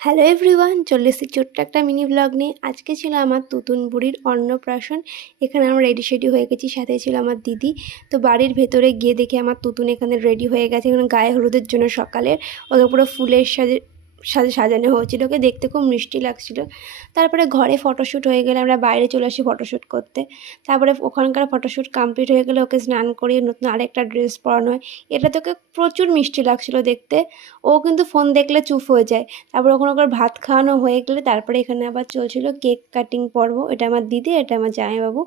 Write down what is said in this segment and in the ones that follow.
Hello everyone, চলে এসেছি ছোট্ট একটা মিনি ব্লগ নিয়ে। আজকে ছিল আমার তুতুন বুড়ির অন্নপ্রাশন। এখানে আমরা রেডি হয়ে গেছি, সাথে ছিল আমার দিদি। তো বাড়ির ভেতরে গিয়ে দেখি আমার তুতুন এখানে রেডি হয়ে গেছে, এখানে গায়ে হলুদের জন্য সকালের। ওকে পুরো ফুলের সাথে সাজানো হয়েছিল, ওকে দেখতে খুব মিষ্টি লাগছিল। তারপরে ঘরে ফটোশ্যুট হয়ে গেলে আমরা বাইরে চলে আসি ফটোশ্যুট করতে। তারপরে ওখানকার ফটোশ্যুট কমপ্লিট হয়ে গেলে ওকে স্নান করিয়ে নতুন আরেকটা ড্রেস পরানো হয়। এটা তোকে প্রচুর মিষ্টি লাগছিল দেখতে। ও কিন্তু ফোন দেখলে চুপ হয়ে যায়। তারপর ওখানে ওকে ভাত খাওয়ানো হয়ে গেলে তারপরে এখানে আবার চলছিল কেক কাটিং পর্ব। এটা আমার দিদি, এটা আমার জামাইবাবু।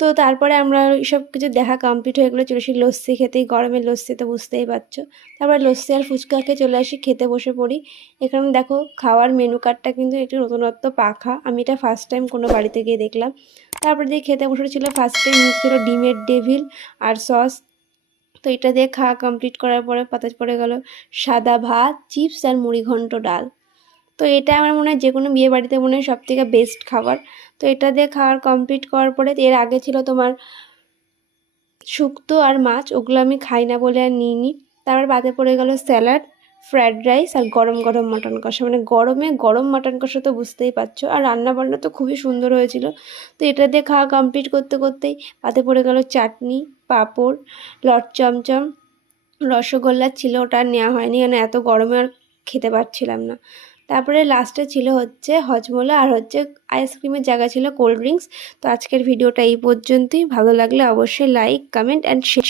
তো তারপরে আমরা সব কিছু দেখা কমপ্লিট হয়ে গেলো, চলে আসি লস্যি খেতেই। গরমের লস্যি তো বুঝতেই পারছো। তারপরে লস্যি আর ফুচকাকে চলে আসি, খেতে বসে পড়ি। এখানে দেখো খাওয়ার মেনু কার্ডটা কিন্তু একটু নতুনত্ব পাখা। আমি এটা ফার্স্ট টাইম কোনো বাড়িতে গিয়ে দেখলাম। তারপরে দিয়ে খেতে বসেছিল, ফার্স্ট টাইম ছিল ডিমের ডেভিল আর সস। তো এটা দিয়ে খাওয়া কমপ্লিট করার পরে পাতে পড়ে গেল সাদা ভাত, চিপস আর মুড়িঘণ্ট ডাল। তো এটা আমার মনে হয় যে কোনো বিয়ে বাড়িতে মনে হয় সবথেকে বেস্ট খাবার। তো এটা দিয়ে খাওয়ার কমপ্লিট করার পরে এর আগে ছিল তোমার শুক্তো আর মাছ, ওগুলো আমি খাই না বলে আর নিইনি। তারপর বাদে পড়ে গেল স্যালাড, ফ্রায়েড রাইস আর গরম গরম মাটন কষা। মানে গরমে গরম মাটন কষা তো বুঝতেই পারছো। আর রান্নাবান্না তো খুবই সুন্দর হয়েছিল। তো এটা দিয়ে খাওয়া কমপ্লিট করতে করতেই বাদে পড়ে গেল চাটনি, পাঁপড়, লট চমচম, রসগোল্লা ছিল, ওটা আর নেওয়া হয়নি কারণ এত গরমে আর খেতে পারছিলাম না। তারপরে লাস্টে ছিল হচ্ছে হজমোলা আর হচ্ছে আইসক্রিমের জায়গা ছিল কোল্ড ড্রিঙ্কস। তো আজকের ভিডিওটা এই পর্যন্তই। ভালো লাগলে অবশ্যই লাইক, কমেন্ট অ্যান্ড শেয়ার।